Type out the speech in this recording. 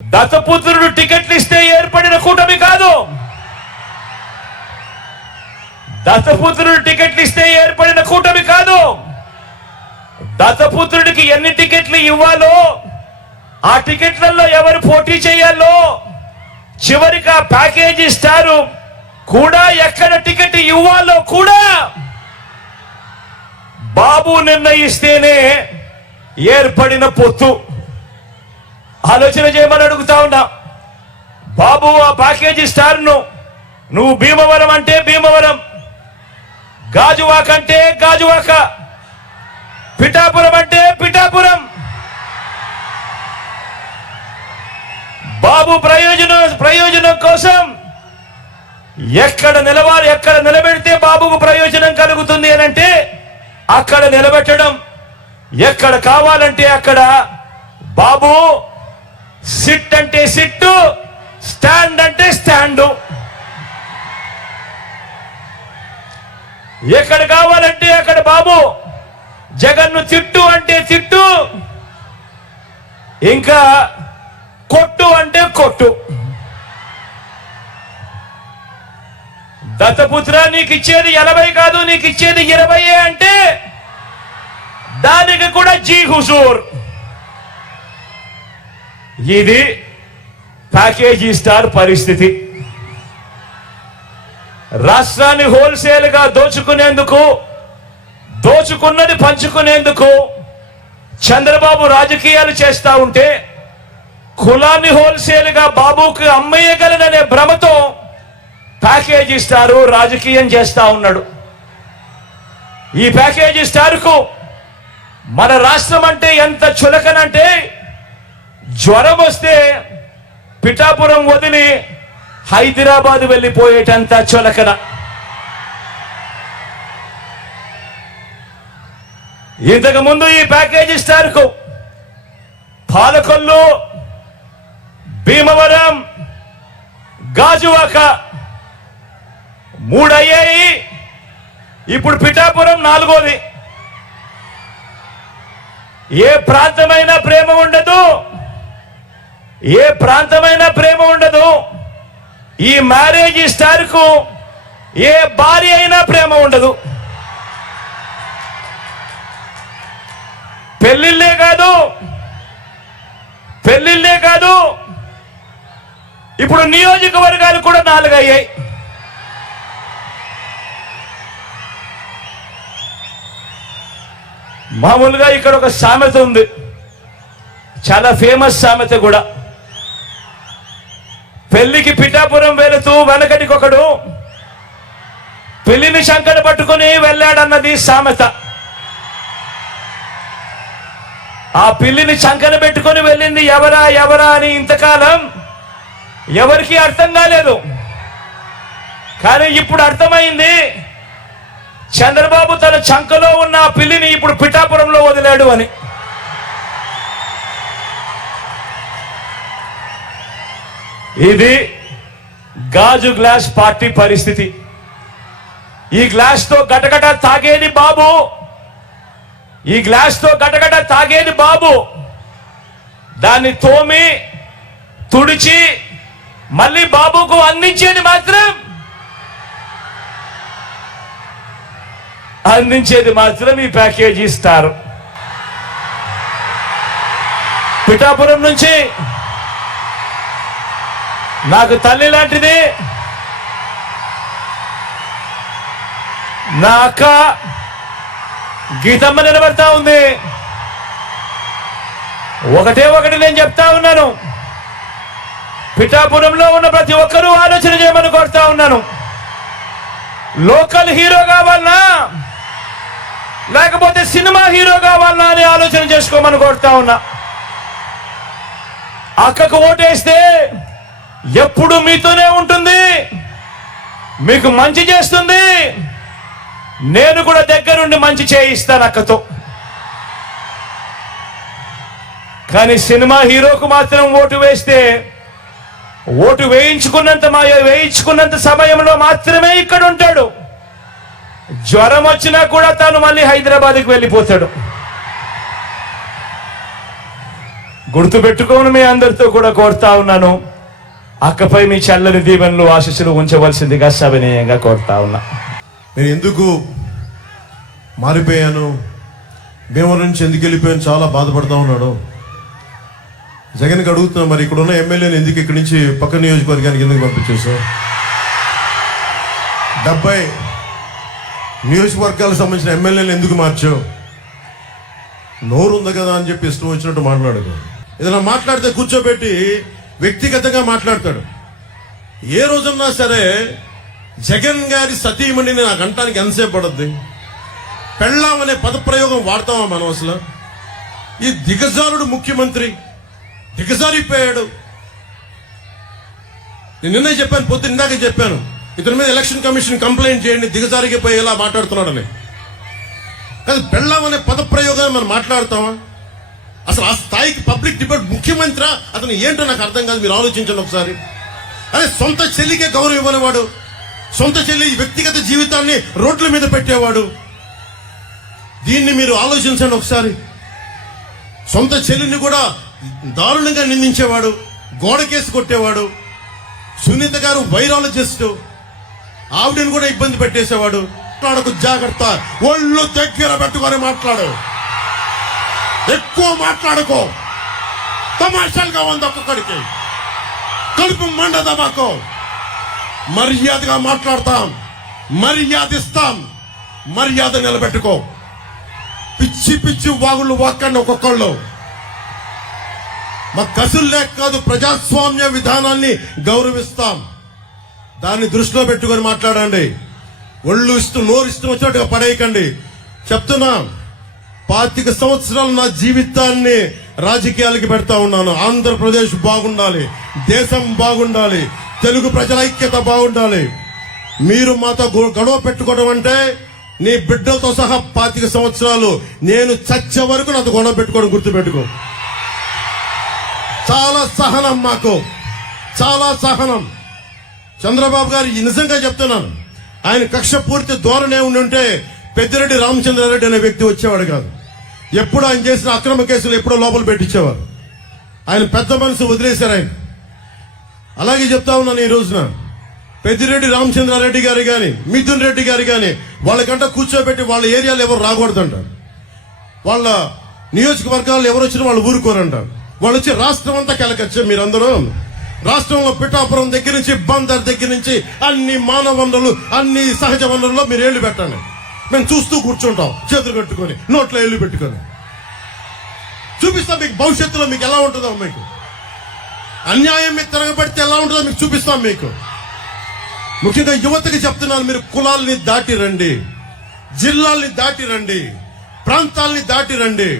దత్తపుత్రుడు టికెట్లు ఇస్తే ఏర్పడిన కూటమి కాదు. దత్తపుత్రుడు టికెట్లు ఇస్తే ఏర్పడిన కూటమి కాదు. దత్తపుత్రుడికి ఎన్ని టికెట్లు ఇవ్వాలో, ఆ టికెట్లలో ఎవరు పోటీ చేయాలో, చివరికి ఆ ప్యాకేజీ స్టారు కూడా ఎక్కడ టికెట్ ఇవ్వాలో కూడా బాబు నిర్ణయిస్తేనే ఏర్పడిన పొత్తు. ఆలోచన చేయమని అడుగుతా ఉన్నా. బాబు ఆ ప్యాకేజీ స్టార్ను నువ్వు భీమవరం అంటే భీమవరం, గాజువాక అంటే గాజువాక, పిఠాపురం అంటే పిఠాపురం. బాబు ప్రయోజనం కోసం ఎక్కడ నిలవాలి, ఎక్కడ నిలబెడితే బాబుకు ప్రయోజనం కలుగుతుంది అని అంటే అక్కడ నిలబెట్టడం. ఎక్కడ కావాలంటే అక్కడ బాబు సిట్ అంటే సిట్టు, స్టాండ్ అంటే స్టాండు. ఎక్కడ కావాలంటే అక్కడ బాబు జగన్ను తిట్టు అంటే తిట్టు, ఇంకా కొట్టు అంటే కొట్టు. దత్తపుత్ర నీకు ఇచ్చేది 80 కాదు, నీకు ఇచ్చేది 20 అంటే దానికి కూడా జీ హుజూర్. ఇది ప్యాకేజీ స్టార్ పరిస్థితి. రాష్ట్రాన్ని హోల్సేల్ గా దోచుకునేందుకు, దోచుకున్నది పంచుకునేందుకు చంద్రబాబు రాజకీయాలు చేస్తా ఉంటే, కులాన్ని హోల్సేల్ గా బాబుకు అమ్మేయగలననే భ్రమతో ప్యాకేజీ స్టారు రాజకీయం చేస్తా ఉన్నాడు. ఈ ప్యాకేజీ స్టార్కు మన రాష్ట్రం అంటే ఎంత చులకనంటే, జ్వరం వస్తే పిఠాపురం వదిలి హైదరాబాద్ వెళ్ళిపోయేటంత చులకన. ఇంతకు ముందు ఈ ప్యాకేజీ స్టార్కు పాలకొల్లు, భీమవరం, గాజువాక 3 అయ్యాయి. ఇప్పుడు పిఠాపురం 4వది. ఏ ప్రాంతమైనా ప్రేమ ఉండదు, ఏ ప్రాంతమైనా ప్రేమ ఉండదు. ఈ మ్యారేజ్ స్టార్కు ఏ భార్య అయినా ప్రేమ ఉండదు. పెళ్లిళ్ళే కాదు, ఇప్పుడు నియోజకవర్గాలు కూడా 4 అయ్యాయి. మామూలుగా ఇక్కడ ఒక సామెత ఉంది, చాలా ఫేమస్ సామెత కూడా. పెళ్లికి పిఠాపురం వెళుతూ వెనకటికొకడు పెళ్లిని శంకర పట్టుకుని వెళ్ళాడన్నది సామెత. ఆ పిల్లిని శంకర పెట్టుకుని వెళ్ళింది ఎవరా అని ఇంతకాలం ఎవరికి అర్థం కాలేదు. కానీ ఇప్పుడు అర్థమైంది, చంద్రబాబు తన చంకలో ఉన్న ఆ పిల్లిని ఇప్పుడు పిఠాపురంలో వదిలాడు అని. ఇది గాజు గ్లాస్ పార్టీ పరిస్థితి. ఈ గ్లాస్ తో గటగట తాగేది బాబు, ఈ గ్లాస్ తో గటగట తాగేది బాబు. దాన్ని తోమి తుడిచి మళ్ళీ బాబుకు అందించేది మాత్రం ఈ ప్యాకేజీ స్టార్. పిఠాపురం నుంచి నాకు తల్లి లాంటిది నా అక్క గీతమ్మ నిలబడతా ఉంది. ఒకటి నేను చెప్తా ఉన్నాను, పిఠాపురంలో ఉన్న ప్రతి ఒక్కరూ ఆలోచన చేయమని కోరుతా ఉన్నాను. లోకల్ హీరో కావాలనా లేకపోతే సినిమా హీరో కావాలనా అని ఆలోచన చేసుకోమని కోరుతా ఉన్నా. అక్కకు ఓటేస్తే ఎప్పుడు మీతోనే ఉంటుంది, మీకు మంచి చేస్తుంది. నేను కూడా దగ్గరుండి మంచి చేయిస్తాను అక్కతో. కానీ సినిమా హీరోకు మాత్రం ఓటు వేస్తే, ఓటు వేయించుకున్నంత సమయంలో మాత్రమే ఇక్కడ ఉంటాడు. జ్వరం వచ్చినా కూడా తాను మళ్ళీ హైదరాబాద్కి వెళ్ళిపోతాడు. గుర్తుపెట్టుకోని మీ అందరితో కూడా కోరుతా ఉన్నాను. అక్కపై మీ చల్లని దీవెనలు ఆశీస్సులు ఉంచవలసిందిగా సవినయంగా కోరుతా ఉన్నా. నేను ఎందుకు మారిపోయాను, భీమవరం నుంచి ఎందుకు వెళ్ళిపోయాను చాలా బాధపడతా ఉన్నాడు. జగన్కి అడుగుతున్నా, మరి ఇక్కడ ఉన్న ఎమ్మెల్యేని ఎందుకు ఇక్కడి నుంచి పక్క నియోజకవర్గానికి ఎందుకు పంపించేసావు? 70 నియోజకవర్గాలకు సంబంధించిన ఎమ్మెల్యేలు ఎందుకు మార్చావు? నోరు ఉంది కదా అని చెప్పి ఇష్టం వచ్చినట్టు మాట్లాడదు. ఏదైనా మాట్లాడితే కూర్చోబెట్టి వ్యక్తిగతంగా మాట్లాడతాడు. ఏ రోజున్నా సరే జగన్ గారి సతీమణిని నాకు అంటానికి ఎంతసేపు పడుద్ది? పెళ్ళాం అనే పదప్రయోగం వాడతామా మనం అసలు? ఈ దిగజారుడు ముఖ్యమంత్రి దిగజారిపోయాడు. నేను నిన్నే చెప్పాను, పొద్దున్న ఇందాకే చెప్పాను, ఇతని మీద ఎలక్షన్ కమిషన్ కంప్లైంట్ చేయండి, దిగజారిపోయేలా మాట్లాడుతున్నాడని. కానీ పెళ్ళాం అనే పదప్రయోగాన్ని మనం మాట్లాడతామా? అసలు ఆ స్థాయికి పబ్లిక్ డిబేట్ ముఖ్యమంత్రి అతను ఏంటో నాకు అర్థం కాదు. మీరు ఆలోచించండి ఒకసారి. అదే సొంత చెల్లికే గౌరవం ఇవ్వనివాడు, సొంత చెల్లి వ్యక్తిగత జీవితాన్ని రోడ్ల మీద పెట్టేవాడు. దీన్ని మీరు ఆలోచించండి ఒకసారి. సొంత చెల్లిని కూడా దారుణంగా నిందించేవాడు, గోడకేసి కొట్టేవాడు. సునీత గారు వైరాలజిస్ట్, ఆవిడని కూడా ఇబ్బంది పెట్టేసేవాడు. మాట్లాడకు, జాగ్రత్త, ఒళ్ళు దగ్గర పెట్టుకొని మాట్లాడు, ఎక్కువ మాట్లాడుకో. తమాషాలుగా ఉంది ఒక్కొక్కడికి, కడుపు మండదా మాకు. మర్యాదగా మాట్లాడతాం, మర్యాద ఇస్తాం, మర్యాద నిలబెట్టుకో. పిచ్చి పిచ్చి వాగుళ్ళు వాక్కండి ఒక్కొక్కళ్ళు. మా కసులు లేక కాదు, ప్రజాస్వామ్య విధానాన్ని గౌరవిస్తాం. దాన్ని దృష్టిలో పెట్టుకొని మాట్లాడండి. ఒళ్ళు ఇస్తూ నోరు ఇష్టం వచ్చినట్టుగా పడేయకండి. చెప్తున్నా, 25 సంవత్సరాలు నా జీవితాన్ని రాజకీయాలకి పెడతా ఉన్నాను. ఆంధ్రప్రదేశ్ బాగుండాలి, దేశం బాగుండాలి, తెలుగు ప్రజల ఐక్యత బాగుండాలి. మీరు మాతో గొడవ పెట్టుకోవడం అంటే నీ బిడ్డలతో సహా 25 సంవత్సరాలు నేను చచ్చే వరకు నాతో గొడవ పెట్టుకోవడం గుర్తుపెట్టుకో. చాలా సహనం మాకు, చాలా సహనం. చంద్రబాబు గారు నిజంగా చెప్తున్నాను, ఆయన కక్ష పూర్తి ధోరణే ఉంటే పెద్దిరెడ్డి రామచంద్రారెడ్డి అనే వ్యక్తి వచ్చేవాడు కాదు. ఎప్పుడు ఆయన చేసిన అక్రమ కేసులు ఎప్పుడో లోపల పెట్టించేవారు. ఆయన పెద్ద మనసు వదిలేశారు ఆయన. అలాగే చెప్తా ఉన్నాను, ఈ రోజున పెద్దిరెడ్డి రామచంద్రారెడ్డి గారు కానీ, మిథున్ రెడ్డి గారు కానీ, వాళ్ళకంట కూర్చోబెట్టి వాళ్ళ ఏరియాలో ఎవరు రాకూడదంటారు. వాళ్ళ నియోజకవర్గాల్లో ఎవరు వచ్చినా వాళ్ళు ఊరుకోరంటారు. వాళ్ళు వచ్చి రాష్ట్రం అంతా కెలకొచ్చారు. మీరందరూ రాష్ట్రంలో పిఠాపురం దగ్గర నుంచి బందర్ దగ్గర నుంచి అన్ని మానవ వనరులు, అన్ని సహజ వనరుల్లో మీరు ఏళ్లు పెట్టండి. మేము చూస్తూ కూర్చుంటాం, చేతులు పెట్టుకొని, నోట్లో ఏళ్లు పెట్టుకొని. చూపిస్తాం మీకు భవిష్యత్తులో మీకు ఎలా ఉంటుందో. మీకు అన్యాయం మీద తిరగబడితే ఎలా ఉంటుందో మీకు చూపిస్తాం. మీకు ముఖ్యంగా యువతకి చెప్తున్నాను, మీరు కులాల్ని దాటి రండి, జిల్లాల్ని దాటి రండి, ప్రాంతాల్ని దాటి రండి.